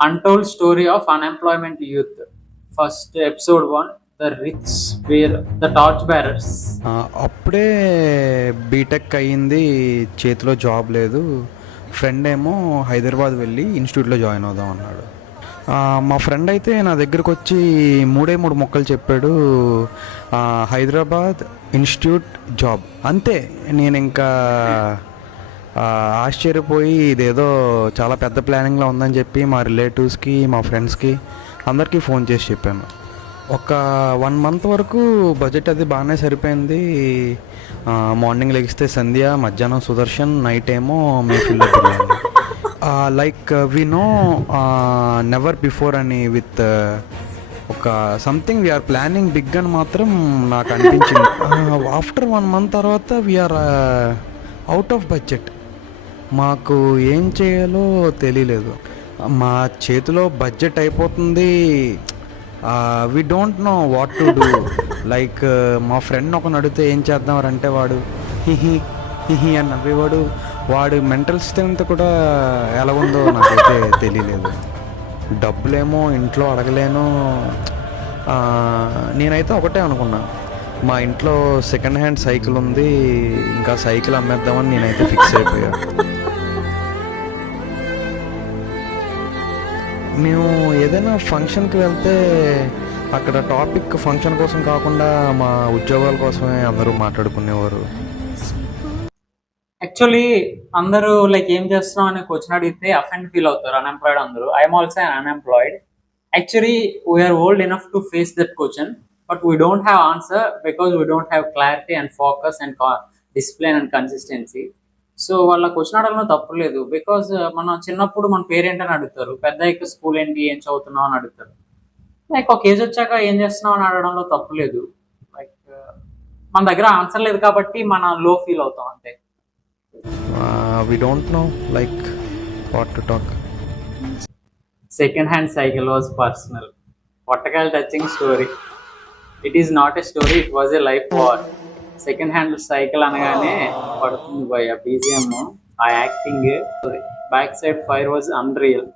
Untold story of unemployment youth. First episode 1, the rich were the torchbearers. అప్పుడే BTech అయ్యింది, చేతిలో job లేదు. Friend ఏమో హైదరాబాద్ వెళ్ళి ఇన్స్టిట్యూట్లో జాయిన్ అవుదాం అన్నాడు. మా ఫ్రెండ్ అయితే నా దగ్గరకు వచ్చి మూడు మొక్కలు చెప్పాడు. హైదరాబాద్ ఇన్స్టిట్యూట్ జాబ్ అంతే. నేను ఇంకా ఆశ్చర్యపోయి ఇదేదో చాలా పెద్ద ప్లానింగ్లో ఉందని చెప్పి మా రిలేటివ్స్కి, మా ఫ్రెండ్స్కి అందరికీ ఫోన్ చేసి చెప్పాను. ఒక 1 month వరకు బడ్జెట్ అది బాగానే సరిపోయింది. మార్నింగ్ లెగిస్తే సంధ్య, మధ్యాహ్నం సుదర్శన్, నైట్ ఏమో మీ ఫిల్ biryani. Like we know never before అని విత్ ఒక సంథింగ్ వీఆర్ ప్లానింగ్ బిగ్ అని మాత్రం నాకు అనిపించింది. ఆఫ్టర్ 1 month తర్వాత వీఆర్ అవుట్ ఆఫ్ బడ్జెట్. మాకు ఏం చేయాలో తెలియలేదు. మా చేతిలో బడ్జెట్ అయిపోతుంది. We don't know what to do. Like మా ఫ్రెండ్ ఒకని అడిగితే ఏం చేద్దాం అంటే వాడు హిహి హిహి అని నవ్వేవాడు. వాడు మెంటల్ స్ట్రెంత్ కూడా ఎలా ఉందో నాకైతే తెలియలేదు. డబ్బులేమో ఇంట్లో అడగలేను. నేనైతే ఒకటే అనుకున్నా, మా ఇంట్లో సెకండ్ హ్యాండ్ సైకిల్ ఉంది, ఇంకా సైకిల్ అమ్మేద్దామని నేనైతే ఫిక్స్ అయిపోయా. మేము ఏదైనా ఫంక్షన్కి వెళ్తే అక్కడ టాపిక్ ఫంక్షన్ కోసం కాకుండా మా ఉద్యోగాల కోసమే అందరూ మాట్లాడుకునేవారు. యాక్చువల్లీ అందరూ లైక్ ఏం చేస్తున్నాం అని క్వశ్చన్ అడిగితే అఫెండ్ ఫీల్ అవుతారు అన్ఎంప్లాయిడ్ అందరూ. I'm also unemployed. Actually we are old enough to face that question, but we don't have answer because we don't have clarity and focus and discipline and consistency. So వాళ్ళ question అడగడం తప్పులేదు. Because మనం చిన్నప్పుడు మన parent అని అడుగుతారు, పెద్ద అయ్యాక స్కూల్ ఏంటి, ఏం చదువుతున్నావు అని అడుగుతారు. లైక్ ఒక ఏజ్ వచ్చాక ఏం చేస్తున్నావు అని అడగడంలో తప్పులేదు. లైక్ మన దగ్గర ఆన్సర్ లేదు కాబట్టి మనం లో ఫీల్ అవుతాం అంతే. We don't know like what to talk. Second hand cycle was personal. పొట్టకాయలు touching story. It is not a story, it was a life war. Second hand cycle అనగానే పడుతుంది భయ బీజిఎం, ఆ acting, back side fire was unreal.